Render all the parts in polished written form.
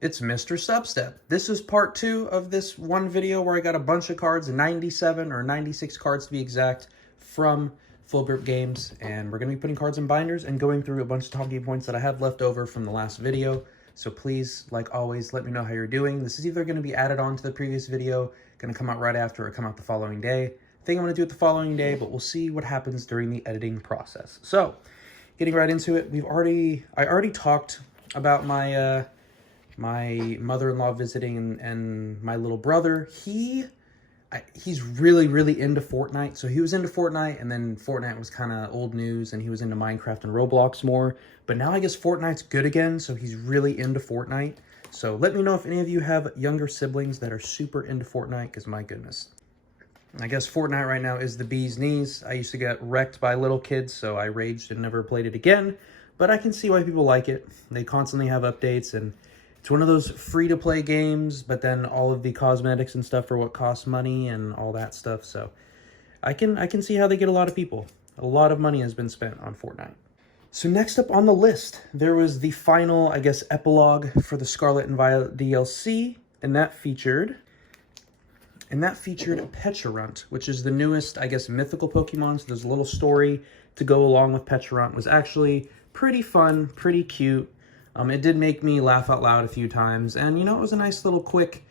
It's Mr. Stubstep. This is part 2 of this one video where I got a bunch of cards, 97 or 96 cards to be exact, from Full Grip Games, and we're going to be putting cards in binders and going through a bunch of talking points that I have left over from the last video. So please, like always, let me know how you're doing. This is either going to be added on to the previous video, going to come out right after, or come out the following day. I think I'm going to do it the following day, but we'll see what happens during the editing process. So, getting right into it, I already talked about my my mother-in-law visiting and my little brother. He's really into Fortnite. So he was into Fortnite, and then Fortnite was kind of old news, and he was into Minecraft and Roblox more. But now I guess Fortnite's good again, so he's really into Fortnite. So let me know if any of you have younger siblings that are super into Fortnite, because my goodness. I guess Fortnite right now is the bee's knees. I used to get wrecked by little kids, so I raged and never played it again. But I can see why people like it. They constantly have updates, and it's one of those free-to-play games, but then all of the cosmetics and stuff are what costs money and all that stuff. So I can see how they get a lot of people. A lot of money has been spent on Fortnite. So next up on the list, there was the final, I guess, epilogue for the Scarlet-Violet DLC, and that featured Pecharunt, which is the newest, I guess, mythical Pokemon. So there's a little story to go along with Pecharunt. It was actually pretty fun, pretty cute. It did make me laugh out loud a few times, and, you know, it was a nice little quick,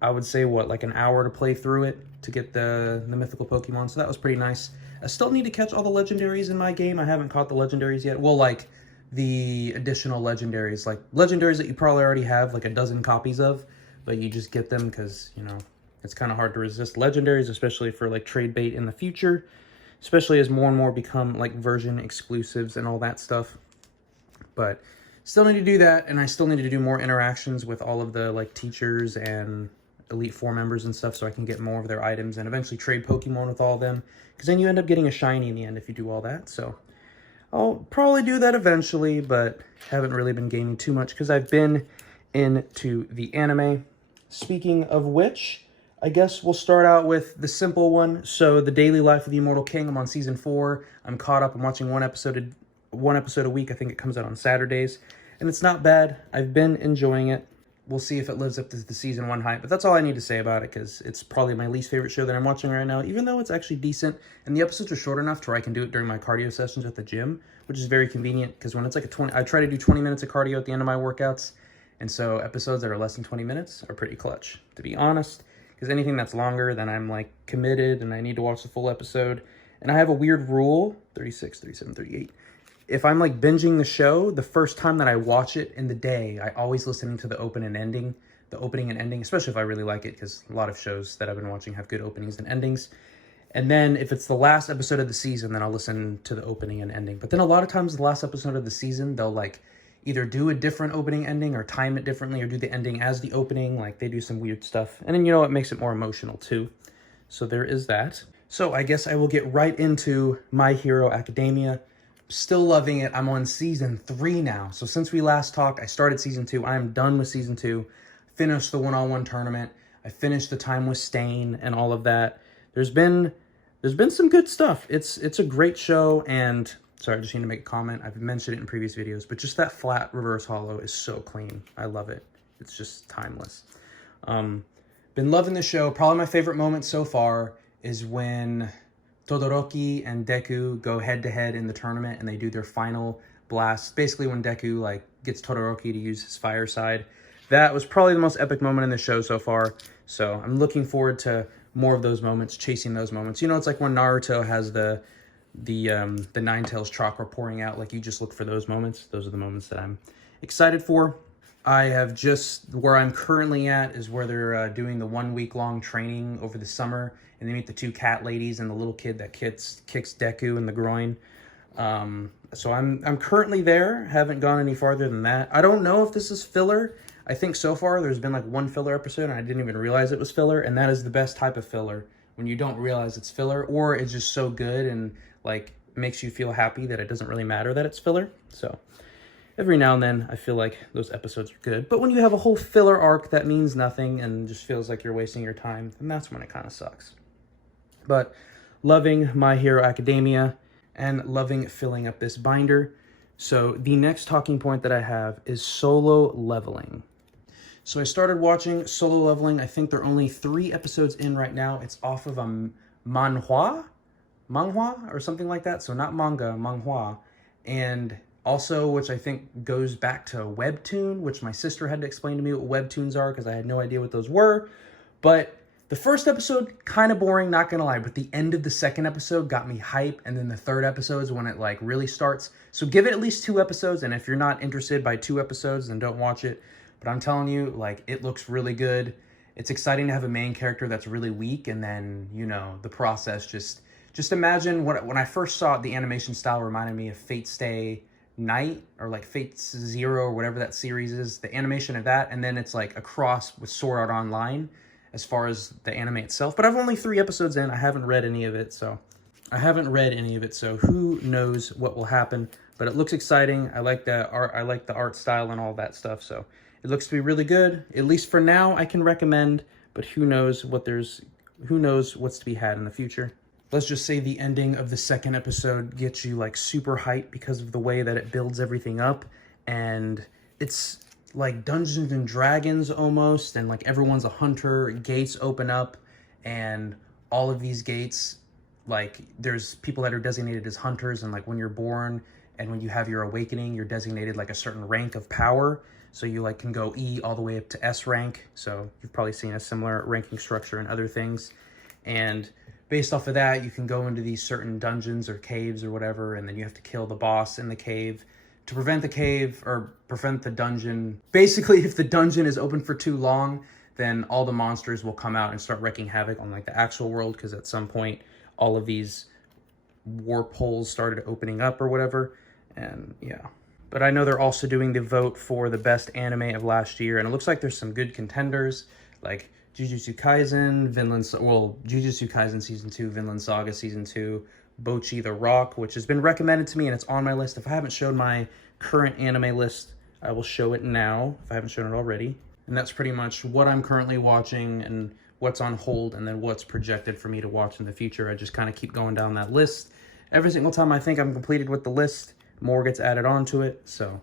I would say, what, like an hour to play through it to get the mythical Pokemon, so that was pretty nice. I still need to catch all the legendaries in my game. I haven't caught the legendaries yet. Well, like, the additional legendaries, like, legendaries that you probably already have, like, a dozen copies of, but you just get them because, you know, it's kind of hard to resist legendaries, especially for, like, trade bait in the future, especially as more and more become, like, version exclusives and all that stuff. But still need to do that, and I still need to do more interactions with all of the, like, teachers and Elite Four members and stuff so I can get more of their items and eventually trade Pokemon with all of them, because then you end up getting a shiny in the end if you do all that. So I'll probably do that eventually, but haven't really been gaming too much because I've been into the anime. Speaking of which, I guess we'll start out with the simple one. So The Daily Life of the Immortal King, I'm on season 4. I'm caught up. I'm watching one episode a week. I think it comes out on Saturdays, and it's not bad. I've been enjoying it. We'll see if it lives up to the season 1 hype, but that's all I need to say about it, because it's probably my least favorite show that I'm watching right now, even though it's actually decent, and the episodes are short enough to where I can do it during my cardio sessions at the gym, which is very convenient, because when it's like I try to do 20 minutes of cardio at the end of my workouts, and so episodes that are less than 20 minutes are pretty clutch, to be honest, because anything that's longer, then I'm like committed, and I need to watch the full episode, and I have a weird rule, 36, 37, 38, if I'm like binging the show, the first time that I watch it in the day, I always listening to the opening and ending, especially if I really like it, because a lot of shows that I've been watching have good openings and endings. And then if it's the last episode of the season, then I'll listen to the opening and ending. But then a lot of times the last episode of the season, they'll like either do a different opening ending or time it differently or do the ending as the opening. Like they do some weird stuff. And then, you know, it makes it more emotional too. So there is that. So I guess I will get right into My Hero Academia. Still loving it. I'm on season 3 now. So since we last talked, I started season 2. I am done with season 2. Finished the one-on-one tournament. I finished the time with Stain and all of that. There's been some good stuff. It's a great show, and sorry, I just need to make a comment. I've mentioned it in previous videos, but just that flat reverse holo is so clean. I love it. It's just timeless. Been loving the show. Probably my favorite moment so far is when Todoroki and Deku go head-to-head in the tournament, and they do their final blast. Basically, when Deku, like, gets Todoroki to use his fire side. That was probably the most epic moment in the show so far. So I'm looking forward to more of those moments, chasing those moments. You know, it's like when Naruto has the Nine-Tails chakra pouring out. Like, you just look for those moments. Those are the moments that I'm excited for. I have where I'm currently at is where they're doing the 1-week-long training over the summer, and they meet the 2 cat ladies and the little kid that kicks Deku in the groin. So I'm currently there, haven't gone any farther than that. I don't know if this is filler. I think so far there's been like 1 filler episode, and I didn't even realize it was filler, and that is the best type of filler, when you don't realize it's filler, or it's just so good and like makes you feel happy that it doesn't really matter that it's filler. So every now and then, I feel like those episodes are good. But when you have a whole filler arc that means nothing and just feels like you're wasting your time, then that's when it kind of sucks. But loving My Hero Academia and loving filling up this binder. So the next talking point that I have is solo leveling. So I started watching Solo Leveling. I think they're only 3 episodes in right now. It's off of a manhwa or something like that. So not manga, manhwa. And also, which I think goes back to webtoon, which my sister had to explain to me what webtoons are because I had no idea what those were. But the first episode, kind of boring, not gonna lie, but the end of the second episode got me hype, and then the third episode is when it like really starts. So give it at least 2 episodes, and if you're not interested by 2 episodes, then don't watch it. But I'm telling you, like, it looks really good. It's exciting to have a main character that's really weak, and then, you know, the process, just imagine when I first saw it, the animation style reminded me of Fate Stay Night, or like Fate Zero, or whatever that series is, the animation of that, and then it's like a cross with Sword Art Online as far as the anime itself. But I've only 3 episodes in. I haven't read any of it, so who knows what will happen. But it looks exciting. I like the art style and all that stuff, so it looks to be really good. At least for now, I can recommend, but who knows what's to be had in the future. Let's just say the ending of the second episode gets you like super hyped because of the way that it builds everything up, and it's like Dungeons and Dragons almost, and like everyone's a hunter. Gates open up, and all of these gates, like there's people that are designated as hunters, and like when you're born and when you have your awakening, you're designated like a certain rank of power. So you like can go E all the way up to S rank. So you've probably seen a similar ranking structure in other things. And based off of that, you can go into these certain dungeons or caves or whatever, and then you have to kill the boss in the cave to prevent the dungeon. Basically, if the dungeon is open for too long, then all the monsters will come out and start wreaking havoc on like the actual world, because at some point all of these warp holes started opening up or whatever. And yeah. But I know they're also doing the vote for the best anime of last year, and it looks like there's some good contenders, like Jujutsu Kaisen, Jujutsu Kaisen Season 2, Vinland Saga Season 2, Bocchi the Rock, which has been recommended to me, and it's on my list. If I haven't showed my current anime list, I will show it now, if I haven't shown it already. And that's pretty much what I'm currently watching, and what's on hold, and then what's projected for me to watch in the future. I just kind of keep going down that list. Every single time I think I'm completed with the list, more gets added onto it. So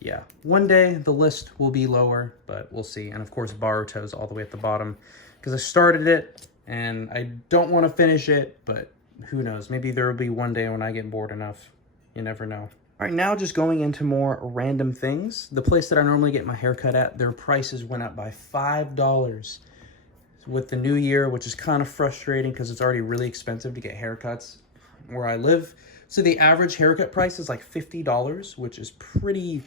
yeah, one day the list will be lower, but we'll see. And of course, Boruto's all the way at the bottom because I started it and I don't want to finish it, but who knows? Maybe there will be one day when I get bored enough. You never know. All right, now just going into more random things. The place that I normally get my haircut at, their prices went up by $5 with the new year, which is kind of frustrating because it's already really expensive to get haircuts where I live. So the average haircut price is like $50, which is pretty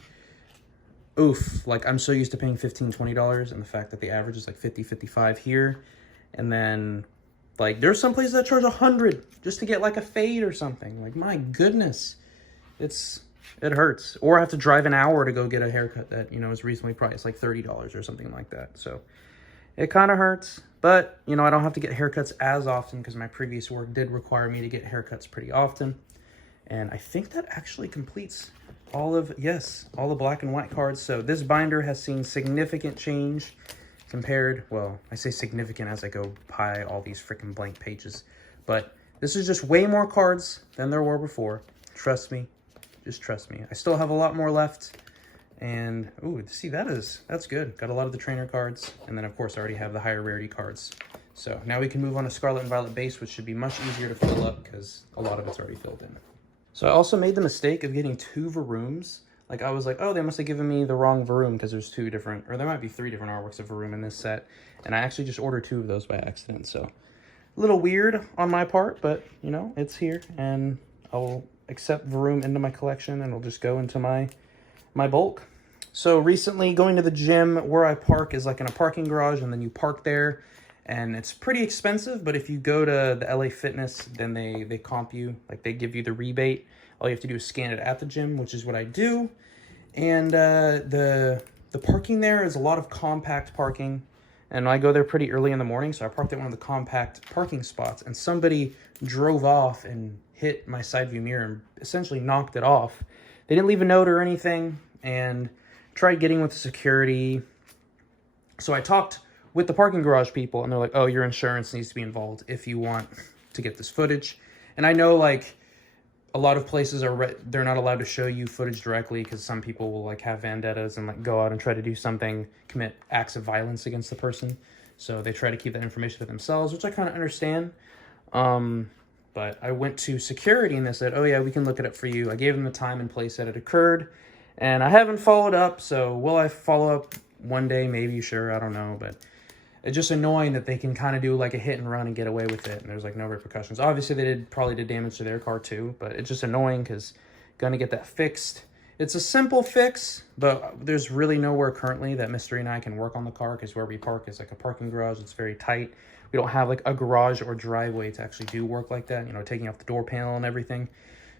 oof. Like, I'm so used to paying $15, $20, and the fact that the average is like $50, $55 here. And then like there's some places that charge $100 just to get like a fade or something. Like, my goodness, it hurts. Or I have to drive an hour to go get a haircut that, you know, is reasonably priced, like $30 or something like that. So it kind of hurts, but you know, I don't have to get haircuts as often because my previous work did require me to get haircuts pretty often. And I think that actually completes all the black and white cards. So this binder has seen significant change compared, well, I say significant as I go by all these freaking blank pages. But this is just way more cards than there were before. Trust me. Just trust me. I still have a lot more left. And, ooh, see, that's good. Got a lot of the trainer cards. And then, of course, I already have the higher rarity cards. So now we can move on to Scarlet and Violet base, which should be much easier to fill up because a lot of it's already filled in. So I also made the mistake of getting 2 Varooms. Like, I was like, oh, they must have given me the wrong Varoom because there's 2 different, or there might be 3 different artworks of Varoom in this set. And I actually just ordered 2 of those by accident. So a little weird on my part, but, you know, it's here. And I'll accept Varoom into my collection, and it'll just go into my bulk. So recently, going to the gym where I park is like in a parking garage, and then you park there. And it's pretty expensive, but if you go to the LA Fitness, then they comp you, like they give you the rebate. All you have to do is scan it at the gym, which is what I do. And the parking there is a lot of compact parking. And I go there pretty early in the morning, so I parked at one of the compact parking spots. And somebody drove off and hit my side view mirror and essentially knocked it off. They didn't leave a note or anything, and tried getting with the security. So I talked with the parking garage people, and they're like, oh, your insurance needs to be involved if you want to get this footage. And I know, like, a lot of places they're not allowed to show you footage directly because some people will like have vendettas and like go out and try to do something, commit acts of violence against the person. So they try to keep that information for themselves, which I kind of understand. But I went to security and they said, oh yeah, we can look it up for you. I gave them the time and place that it occurred, and I haven't followed up. So will I follow up one day? Maybe, sure, I don't know. But it's just annoying that they can kind of do like a hit and run and get away with it, and there's like no repercussions. Obviously, they probably did damage to their car too, but it's just annoying because gonna get that fixed. It's a simple fix, but there's really nowhere currently that Mystery and I can work on the car because where we park is like a parking garage. It's very tight. We don't have like a garage or driveway to actually do work like that, you know, taking off the door panel and everything.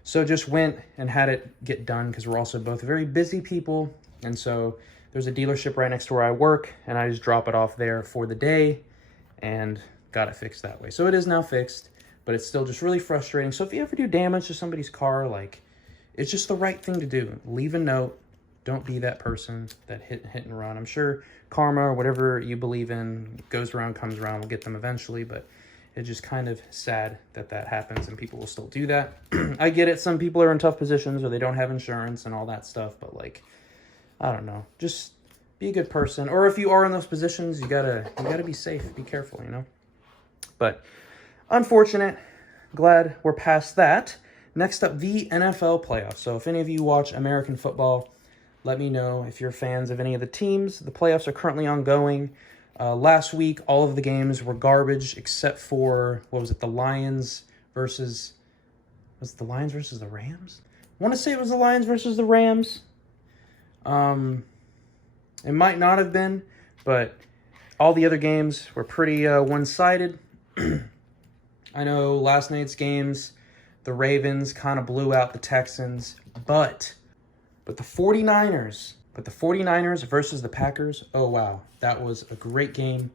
So just went and had it get done because we're also both very busy people. And so there's a dealership right next to where I work, and I just drop it off there for the day and got it fixed that way. So it is now fixed, but it's still just really frustrating. So if you ever do damage to somebody's car, like, it's just the right thing to do. Leave a note. Don't be that person that hit and run. I'm sure karma or whatever you believe in goes around, comes around. We'll get them eventually, but it's just kind of sad that that happens and people will still do that. I get it. Some people are in tough positions or they don't have insurance and all that stuff, but like, I don't know. Just be a good person. Or if you are in those positions, you gotta be safe. Be careful, you know? But unfortunate. Glad we're past that. Next up, the NFL playoffs. So if any of you watch American football, let me know if you're fans of any of the teams. The playoffs are currently ongoing. Last week, all of the games were garbage except for, what was it, the Lions versus... Was it the Lions versus the Rams? I want to say it was the Lions versus the Rams. It might not have been, but all the other games were pretty one-sided. I know last night's games, the Ravens kind of blew out the Texans, but the 49ers versus the Packers, oh wow, that was a great game.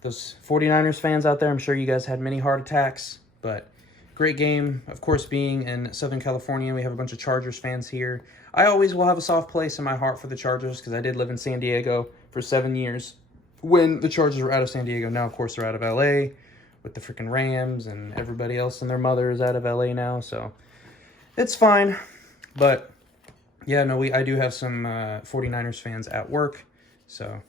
Those 49ers fans out there, I'm sure you guys had many heart attacks, but great game. Of course, being in Southern California, we have a bunch of Chargers fans here. I always will have a soft place in my heart for the Chargers because I did live in San Diego for 7 years when the Chargers were out of San Diego. Now, of course, they're out of LA with the freaking Rams, and everybody else and their mother is out of LA now, so it's fine. But yeah, no, I do have some 49ers fans at work, so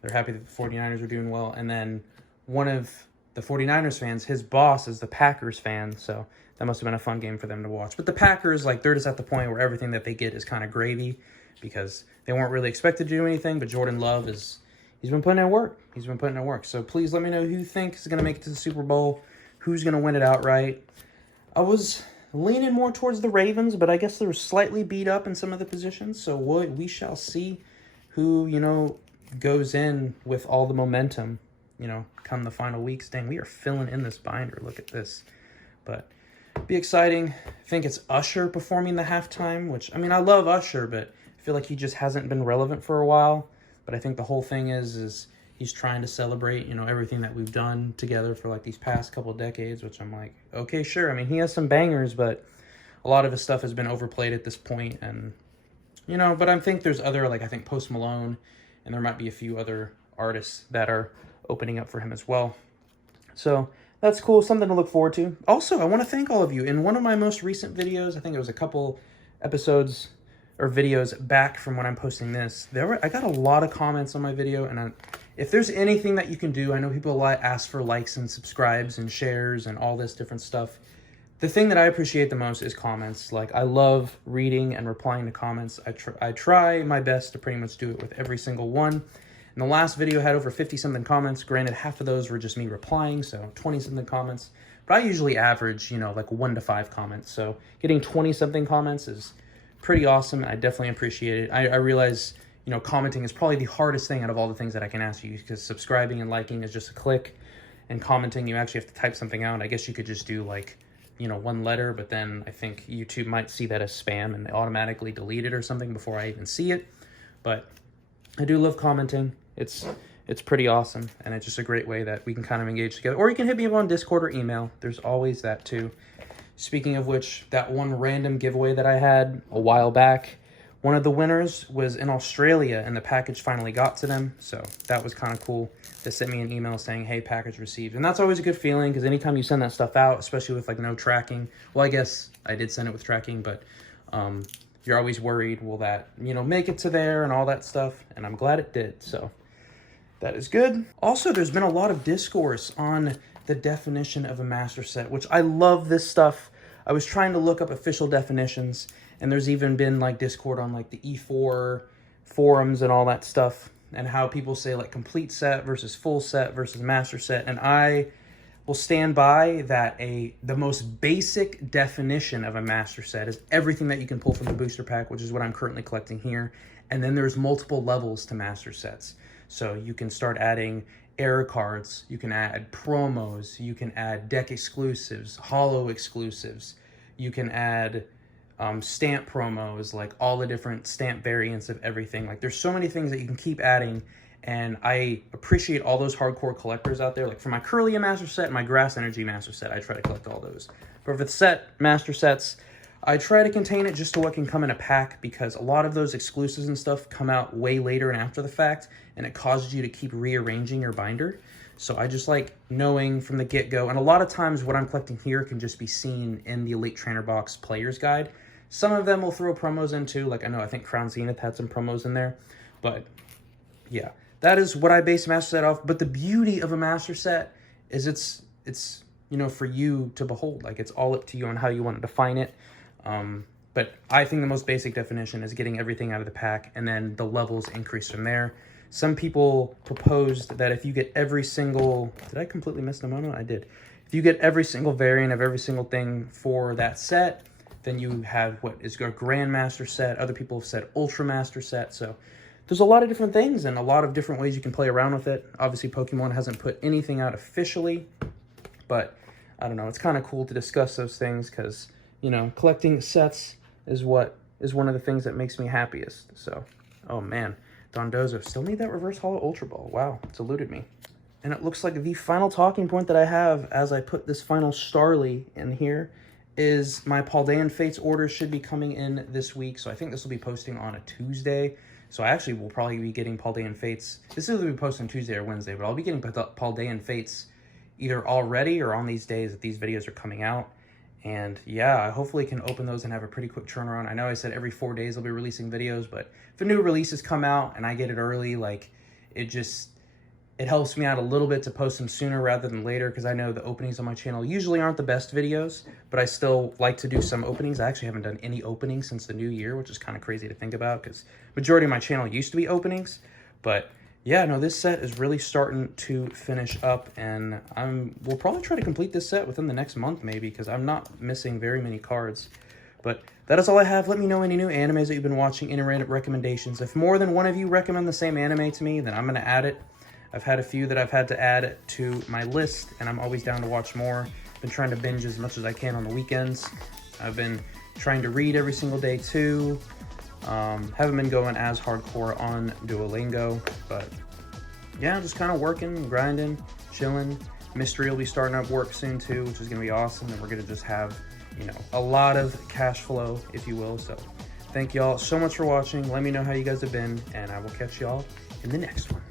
they're happy that the 49ers are doing well. And then one of the 49ers fans, his boss is the Packers fan, so that must have been a fun game for them to watch. But the Packers, like, they're just at the point where everything that they get is kind of gravy because they weren't really expected to do anything, but Jordan Love he's been putting in work. He's been putting in work. So please let me know who you think is going to make it to the Super Bowl, who's going to win it outright. I was leaning more towards the Ravens, but I guess they were slightly beat up in some of the positions, so we shall see who, you know, goes in with all the momentum, you know, come the final weeks. Dang, we are filling in this binder. Look at this. But be exciting. I think it's Usher performing the halftime, which, I mean, I love Usher, but I feel like he just hasn't been relevant for a while. But I think the whole thing is he's trying to celebrate, you know, everything that we've done together for like these past couple of decades, which I'm like, okay, sure. I mean, he has some bangers, but a lot of his stuff has been overplayed at this point. And, you know, but I think there's other, like, I think Post Malone, and there might be a few other artists that are opening up for him as well. So that's cool, something to look forward to. Also, I want to thank all of you. In one of my most recent videos, I think it was a couple episodes or videos back from when I'm posting this, I got a lot of comments on my video, and if there's anything that you can do, I know people ask for likes and subscribes and shares and all this different stuff. The thing that I appreciate the most is comments. Like, I love reading and replying to comments. I try my best to pretty much do it with every single one. And the last video had over 50-something comments. Granted, half of those were just me replying, so 20-something comments. But I usually average, you know, like 1 to 5 comments. So getting 20-something comments is pretty awesome. I definitely appreciate it. I realize, you know, commenting is probably the hardest thing out of all the things that I can ask you, because subscribing and liking is just a click, and commenting, you actually have to type something out. I guess you could just do, like, you know, 1 letter, but then I think YouTube might see that as spam and they automatically delete it or something before I even see it. But I do love commenting. It's pretty awesome, and it's just a great way that we can kind of engage together. Or you can hit me up on Discord or email. There's always that too. Speaking of which, that one random giveaway that I had a while back one of the winners was in Australia, and the package finally got to them, so that was kind of cool. They sent me an email saying, hey, package received, and that's always a good feeling, because anytime you send that stuff out, especially with like no tracking, well, I guess I did send it with tracking, but you're always worried, will that, you know, make it to there and all that stuff, and I'm glad it did, so that is good. Also, there's been a lot of discourse on the definition of a master set, which I love this stuff. I was trying to look up official definitions, and there's even been like Discord on like the E4 forums and all that stuff, and how people say like complete set versus full set versus master set. And I will stand by that the most basic definition of a master set is everything that you can pull from the booster pack, which is what I'm currently collecting here. And then there's multiple levels to master sets. So you can start adding error cards, you can add promos, you can add deck exclusives, holo exclusives, you can add stamp promos, like all the different stamp variants of everything. Like there's so many things that you can keep adding, and I appreciate all those hardcore collectors out there. Like for my Curlia master set and my Grass Energy master set, I try to collect all those. But for the master sets, I try to contain it just to what can come in a pack, because a lot of those exclusives and stuff come out way later and after the fact, and it causes you to keep rearranging your binder. So I just like knowing from the get-go, and a lot of times what I'm collecting here can just be seen in the Elite Trainer Box Player's Guide. Some of them will throw promos in too, like I think Crown Zenith had some promos in there, but yeah, that is what I base master set off. But the beauty of a master set is it's you know, for you to behold. Like it's all up to you on how you want to define it. But I think the most basic definition is getting everything out of the pack, and then the levels increase from there. Some people proposed that if you get every single, did I completely miss the moment? I did. If you get every single variant of every single thing for that set, then you have what is a Grandmaster set. Other people have said Ultra Master set. So there's a lot of different things and a lot of different ways you can play around with it. Obviously, Pokemon hasn't put anything out officially, but I don't know. It's kind of cool to discuss those things because, you know, collecting sets is what is one of the things that makes me happiest. So, oh man, Dondozo, still need that reverse holo Ultra Ball. Wow, it's eluded me. And it looks like the final talking point that I have as I put this final Starly in here is my Paldean Fates order should be coming in this week. So I think this will be posting on a Tuesday. So I actually will probably be getting Paldean Fates. This will be posted on Tuesday or Wednesday, but I'll be getting Paldean Fates either already or on these days that these videos are coming out. And yeah, I hopefully can open those and have a pretty quick turnaround. I know I said every 4 days I'll be releasing videos, but if a new releases come out and I get it early, like it helps me out a little bit to post them sooner rather than later, because I know the openings on my channel usually aren't the best videos, but I still like to do some openings. I actually haven't done any openings since the new year, which is kind of crazy to think about because majority of my channel used to be openings. But yeah, no, this set is really starting to finish up, and we'll probably try to complete this set within the next month maybe, because I'm not missing very many cards. But that is all I have. Let me know any new animes that you've been watching, any recommendations. If more than one of you recommend the same anime to me, then I'm going to add it. I've had a few that I've had to add to my list, and I'm always down to watch more. Been trying to binge as much as I can on the weekends. I've been trying to read every single day too. Haven't been going as hardcore on Duolingo, but yeah, just kind of working, grinding, chilling. Mystery will be starting up work soon too, which is going to be awesome, and we're going to just have, you know, a lot of cash flow, if you will. So thank y'all so much for watching. Let me know how you guys have been, and I will catch y'all in the next one.